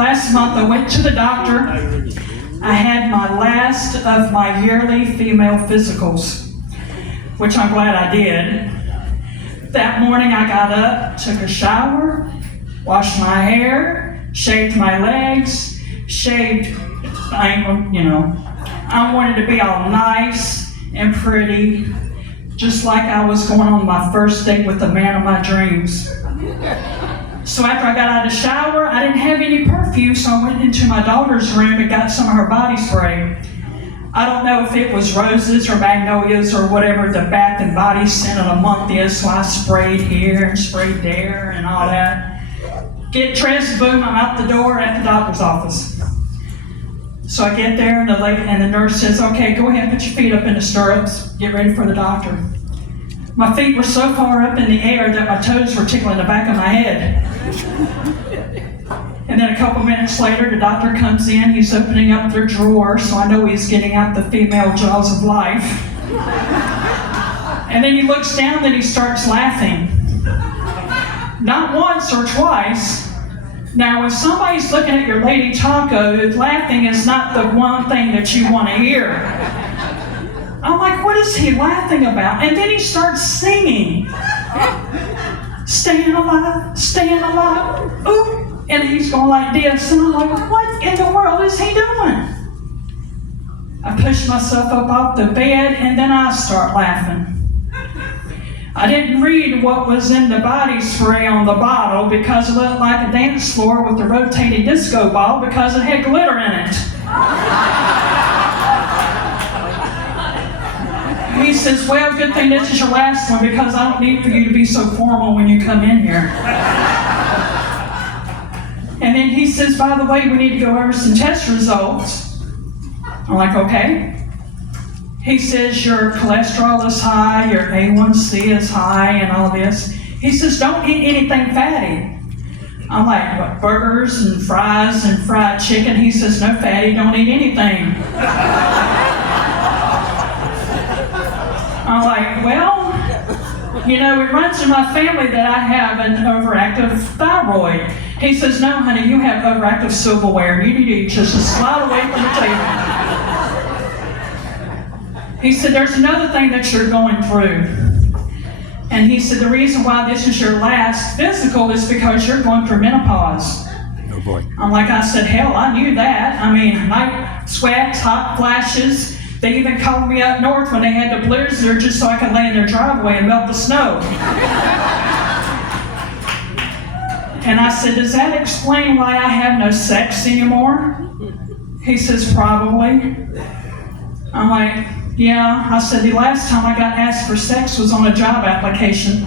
last month I went to the doctor. I had my last of my yearly female physicals, which I'm glad I did. That morning I got up, took a shower, washed my hair, shaved my legs, shaved, I wanted to be all nice and pretty, just like I was going on my first date with the man of my dreams. So after I got out of the shower, I didn't have any perfume, so I went into my daughter's room and got some of her body spray. I don't know if it was roses or magnolias or whatever the Bath and Body scent of the month is, so I sprayed here and sprayed there and all that. Get dressed, boom, I'm out the door at the doctor's office. So I get there and the nurse says, okay, go ahead and put your feet up in the stirrups, get ready for the doctor. My feet were so far up in the air that my toes were tickling the back of my head. And then a couple minutes later, the doctor comes in, he's opening up their drawer, so I know he's getting out the female jaws of life. And then he looks down and he starts laughing. Not once or twice. Now, when somebody's looking at your Lady Taco, laughing is not the one thing that you want to hear. I'm like, what is he laughing about? And then he starts singing. Staying alive, ooh. And he's going like this, and I'm like, what in the world is he doing? I push myself up off the bed, and then I start laughing. I didn't read what was in the body spray on the bottle because it looked like a dance floor with a rotating disco ball because it had glitter in it. He says, well, good thing this is your last one because I don't need for you to be so formal when you come in here. And then he says, by the way, we need to go over some test results. I'm like, okay. He says, your cholesterol is high, your A1C is high, and all this. He says, don't eat anything fatty. I'm like, what, burgers and fries and fried chicken? He says, no fatty, don't eat anything. I'm like, well, it runs in my family that I have an overactive thyroid. He says, no, honey, you have overactive silverware. You need to just slide away from the table. He said, there's another thing that you're going through. And he said, the reason why this is your last physical is because you're going through menopause. Oh boy. I'm like, I said, hell, I knew that. I mean, night sweats, hot flashes. They even called me up north when they had the blizzard just so I could lay in their driveway and melt the snow. And I said, does that explain why I have no sex anymore? He says, probably. I'm like, yeah. I said, the last time I got asked for sex was on a job application.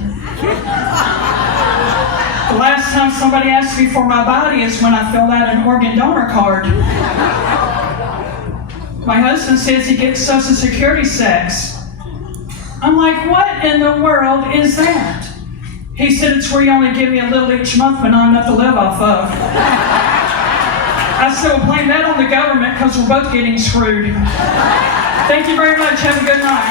The last time somebody asked me for my body is when I filled out an organ donor card. My husband says he gets Social Security sex. I'm like, what in the world is that? He said, it's where you only give me a little each month but not enough to live off of. I said, well, blame that on the government because we're both getting screwed. Thank you very much. Have a good night.